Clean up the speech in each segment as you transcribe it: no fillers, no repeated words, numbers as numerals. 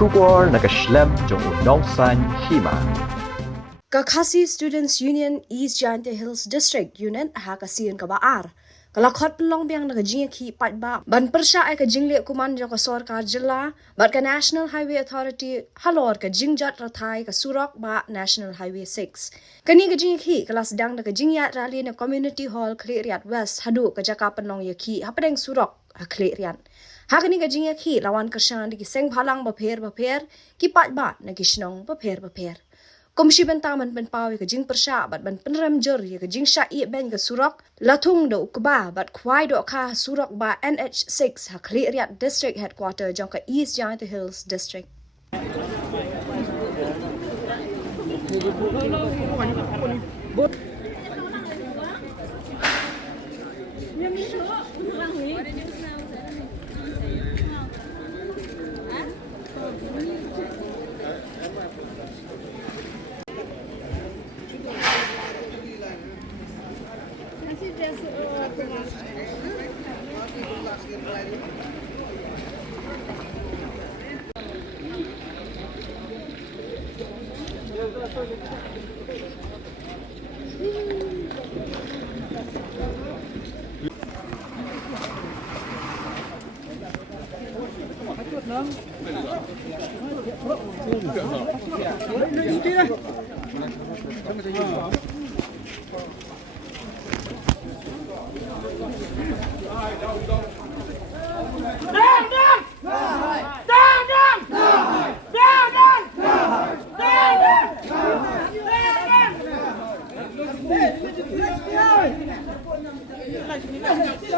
Shubor nakaslem jong unongsan Hima. Kakhasi Students Union East Giant Hills District Unit hakasiun kabaar. Kalakot pelong biang nakajing ki patba ban persya ay kajingle kuman jo ka sarkar jilla bat ka National Highway Authority halor ka jingjat rathai ka Surok ba National Highway 6. Kani kajing ki kelas dang na kajingyat rally na Community Hall Kleriat West hadu ka jaka penong yaki hapadeng Surok Kleriat. Hakani kajing ki lawan kersan di seng phalang baper ki patba na kisnong baper. Komisi bentaman penpawi ke jing persya bat ban penram jer ye ke jing sya i ben ke Surok la Thung Dohkha bat Khwai Dohkha Surok ba NH6 Kleriat District Headquarter jong ke East Giant Hills District.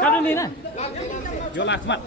Kado ni na. Jola semat.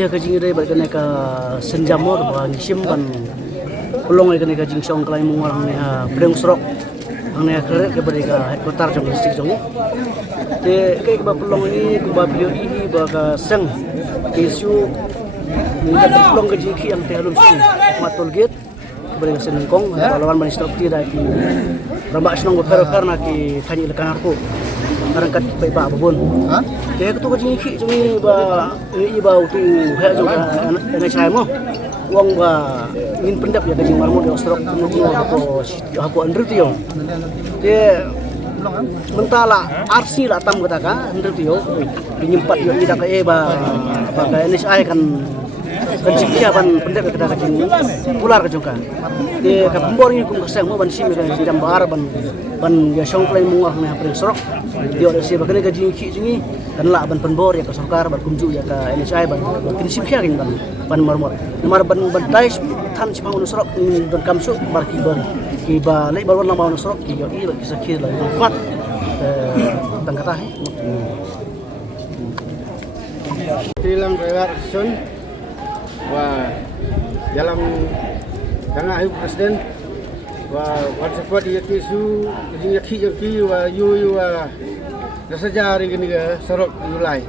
iya kajing ide ba kena ka senjamo ba ngisim ban pelong kena ka jing song klai mungwang ni Breng Surok ang ne kere ke bari ka headquarter jong district jong te kai ba pelong ini ku ba video ini ba ka seng isu ni ka pelong ka jing ki ang te halum sing matol gate bari ka seneng kong lawan ban stop ti da ki rambak senong ko karena ki tani lekan aku karang kat bai ba babon ke tu ka jing ki jong ba i ba tu he jong ana chai mo wong ba ingin pendap ya kajing marmut yang Surok mungkin aku under tio dia mentala arsi lah tam kata ka under tio dinyempat yo tidak ke ba NSI kan sikia ban pendap kata kajing pular kajong ka dia ka pembor ni kum keseng mo ban sim ka jam bar ban ya song play mungah na Breng Surok dia ada siapa kena kajing ki jingi kan la ban penbor ya ka sokar ban kumju ya ka NSI ban kini sikia kan ban marmut nomor ban dais tan sipang Surok dan kamsu bar ki ba lei bar warna mau Surok ki yo i kisah kira lah kuat tang kata Tilang driver sun wah dalam tengah hidup presiden wah wan support dia kisu jadi ki wah yu rasajari gini ke Surok ulai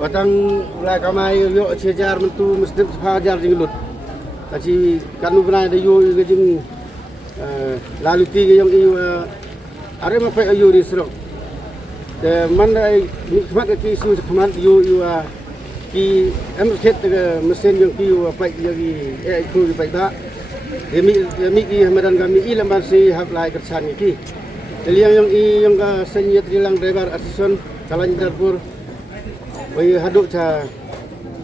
watang ulai kamai yo sejar mentu mesti hajar jinglut kasi kanu bana de yu ke jing lalu ti ke yang yu are mapai ayu di Surok de man ai nikmat ke isu khmat yu ki em khet ke mesin yang ki pai yagi ku pai ba demi ki hamadan kami i lambar si hab lai kersan ki yang ka senyet dilang driver asison kalan darpur oi haduk cha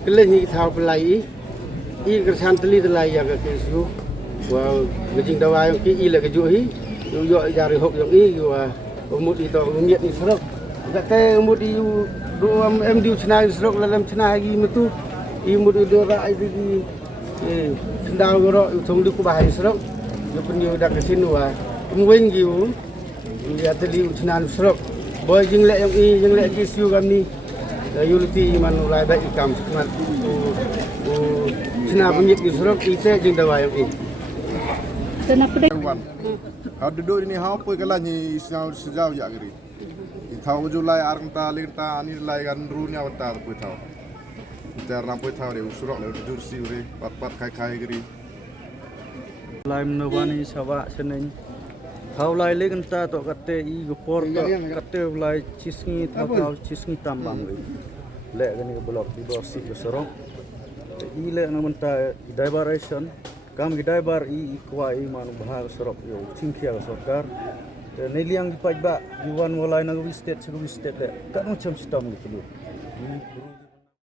kelen ni thau pelai i kersan teli telai ya ke isu wa gejing dawa yang ki i la ke ju hi yo jari hok yang i wa umut itu umiat ni Surok kata umut yu dua MD cina Surok dalam cina lagi metu umut itu ra di tendang gorok thong di ku bahai Surok yo penyu dak kesin wa umwing giu dia tadi cina Surok boy jing lek yang i jing lek ki siu kami yuliti man ulai ba ikam semat cina pemik di Surok ite jing dawa yang i Kau duduk ini hau pun kalau ni sejauh ya kiri. Tahu julai armta lirta ani lai kan runya wanta pun tahu. Kita ram pun tahu deh Surok le duduk si ure pat kai kiri. lai menawani sawa seneng thau lai le kan ta to katte I gopor to katte lai chisngi thau chisngi tambang le kan ni blok di bawah si Surok I le na menta diversion kam driver I Khwai manu bahar Surok yo chingkhia sarkar neliang di pajba diwan walai na state kan macam sistem gitu